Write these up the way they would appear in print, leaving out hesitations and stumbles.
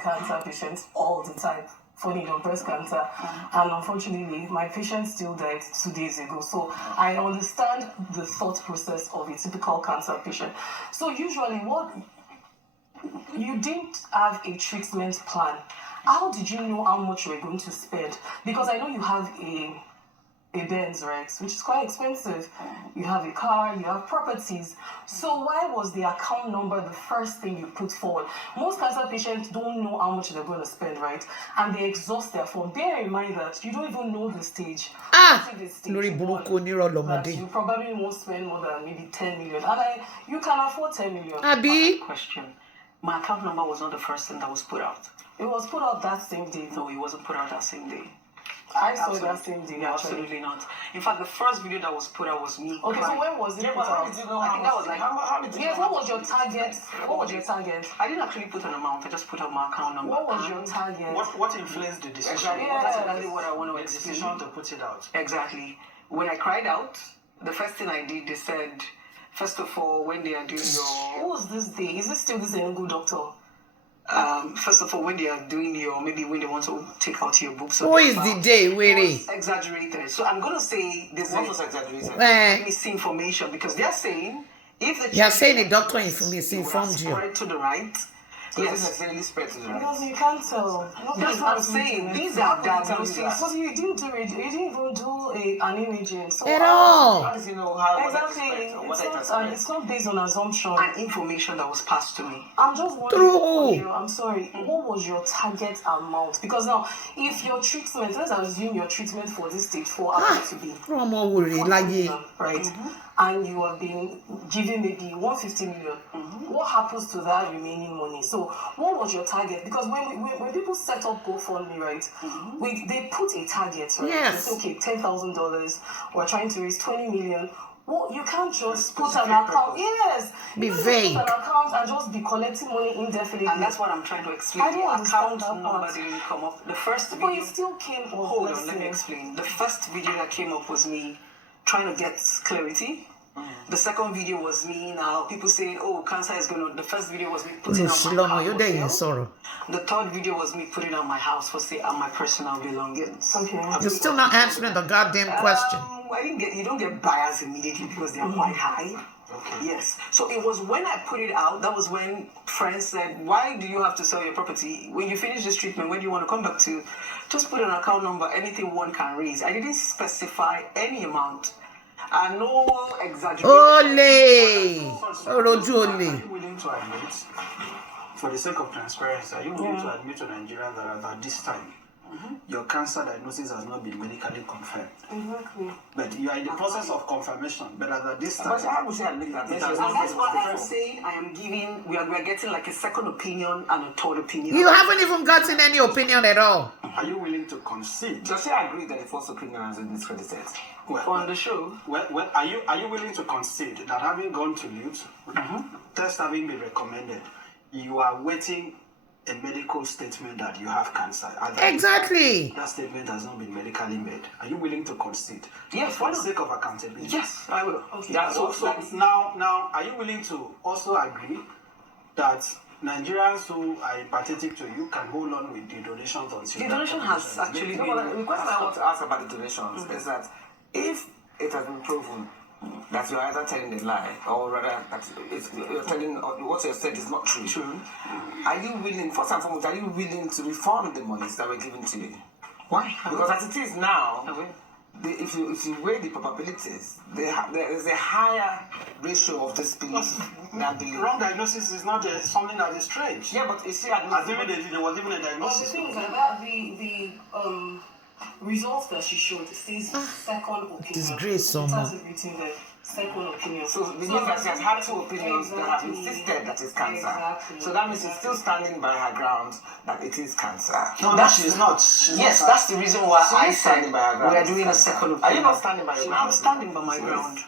cancer patients all the time. Funny enough, breast cancer, and unfortunately, my patient still died 2 days ago. So I understand the thought process of a typical cancer patient. So usually, what you didn't have a treatment plan. How did you know how much you were going to spend? Because I know you have a Benz, right? Which is quite expensive. You have a car, you have properties. So why was the account number the first thing you put forward? Most cancer patients don't know how much they're going to spend, right? And they exhaust their phone. Bear in mind that you don't even know the stage. Lórí burúkú onírọ̀ lọ́mọdé. You probably won't spend more than maybe 10 million. And you can afford 10 million. Abi? Question. My account number was not the first thing that was put out. It was put out that same day. No, it wasn't put out that same day. I saw it that same day. Yeah, absolutely not. In fact, the first video that was put out was me. Okay, so when was it put out? I think that was like, how did you Yes, what was your target? What was your target? I didn't actually put an amount. I just put out my account number. What was your target? What influenced the decision? Exactly. Yes. That's exactly what I want to explain. Decision to put it out. Exactly. When I cried out, the first thing I did, they said, first of all, when they are doing your... Who was this day? Is this still this Enugu doctor? First of all, when they are doing your, maybe when they want to take out your books. Who is the day, Wiri? Exaggerated. So I'm going to say this. What was exaggerated? Misinformation, because they're saying if the You're saying the doctor misinformed you. spread to the right. So yes, necessarily spread to the right. Because you can't tell. That's what I'm saying. These are diagnoses. But you didn't do it. You didn't even do an imaging. So At all. How does he know how? Exactly. It's not based on assumption. And information that was passed to me. I'm just wondering. I'm sorry. What was your target amount? Because now, if your treatment, let's assume your treatment for this stage 4 happens to be Ọmọ wòrè láyé. right, and you have been given maybe 150 million. What happens to that remaining money? So, what was your target? Because when people set up GoFundMe, right, they put a target, right? Yes. It's okay, $10,000. We're trying to raise 20 million. Well, you can't just put an account. Yes. Be You can't vague. Put an account and just be collecting money indefinitely. And that's what I'm trying to explain. I don't The understand account that number part. didn't come up. The first But video. it still came up. Hold on, let me explain. The first video that came up was me trying to get clarity. The second video was me now. People saying, "Oh, cancer is going to." The first video was me putting out my Olùsílọ́mọ house yóò for dẹ̀ yín sale. sọ̀rọ̀. The third video was me putting out my house for sale and my personal belongings. Okay. You're still not answering the goddamn question. I didn't get. You don't get buyers immediately because they are quite high. Okay. Yes. So it was when I put it out. That was when friends said, "Why do you have to sell your property when you finish this treatment? When do you want to come back to? Just put an account number. Anything one can raise." I didn't specify any amount. And no exaggeration. Olè! Orojú Are olè. you willing to admit, for the sake of transparency, are you willing to admit to Nigeria that at this time, your cancer diagnosis has not been medically confirmed? Exactly. But you are in the process of confirmation. But at this time, But how would you admit that? Yes, And yes, that's what I'm saying. I am giving. We are getting like a second opinion and a third opinion. You haven't even gotten any opinion at all. are you willing to concede? Does she agree that the first opinion has been discredited? On the show. Well, are you willing to concede that having gone to LUT, test having been recommended, you are waiting a medical statement that you have cancer? Exactly. That statement has not been medically made. Are you willing to concede? Yes, For why the not? sake of accountability. Yes, I will. Okay. Yeah, so now, are you willing to also agree that Nigerians who are empathetic to you can hold on with the donations until The that donation has is actually made? No, but the question I want to ask about the donations is that if it has been proven that you're either telling a lie or rather that you're telling what you said is not true, are you willing, first and foremost, are you willing to refund the monies that were given to you? Why? Because as it is now, I will. if you weigh the probabilities, there is a higher ratio of disbelief than belief. Wrong diagnosis is not just something that is strange. Yeah, but you see, Assuming there was even a But the diagnosis. thing is that the results that she showed says second opinion. Disgrace It someone. has written there. Second opinion. So it means that she has had two opinions that have insisted that it's cancer. Exactly. So that means she's still standing by her ground that it is cancer. No, she's not. She's Yes, not. that's the reason why She I is said standing by her ground. we are doing a second opinion. Are you not standing by your ground? I'm standing by my She is. ground.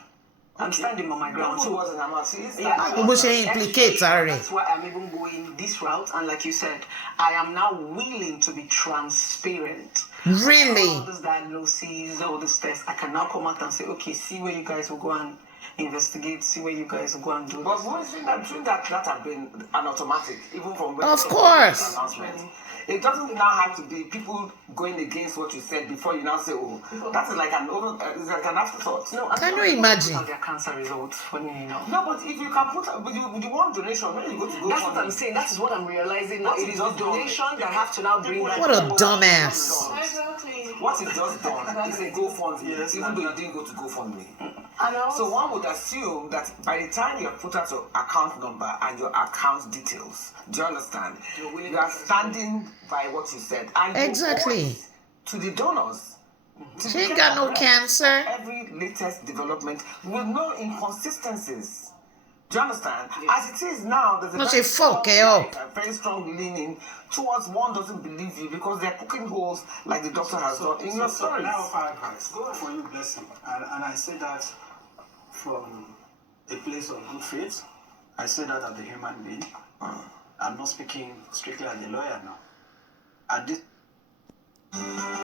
I'm standing by my ground. Who So wasn't her mouth? She is yeah, standing. Bó ṣe implicate ara rẹ̀. that's why I'm even going this route. And like you said, I am now willing to be transparent. Really? All these diagnoses, all these tests, I can now come out and say, okay, see where you guys will go and investigate, see where you guys go and do. But one thing that doing that have been an automatic, even from when Of course. announcement. It doesn't now have to be people going against what you said before you now say, oh, that is like it's like an afterthought. No, Can you imagine? Their cancer results, funny enough. No, but if you can put with you want donation, when you go to go That's what I'm saying. That is what I'm realizing now. What It is the donation that have to now bring that. What a dumbass. Exactly. What is just done is a GoFundMe, Yes, even though you didn't go to GoFundMe. And also, So one would assume that by the time you have put out your account number and your account details, do you understand? You are standing by what you said. And you Exactly. owe it to the donors. She ain't got no cancer. Every latest development with no inconsistencies. Do you understand? As it is now, there's a No, very she fuck strong, it up. a very strong leaning towards one doesn't believe you because they're poking holes like the doctor has done in your stories. Now, for advice, go for you, Blessing. And I say that from a place of good faith. I say that as a human being. I'm not speaking strictly as a lawyer now. At this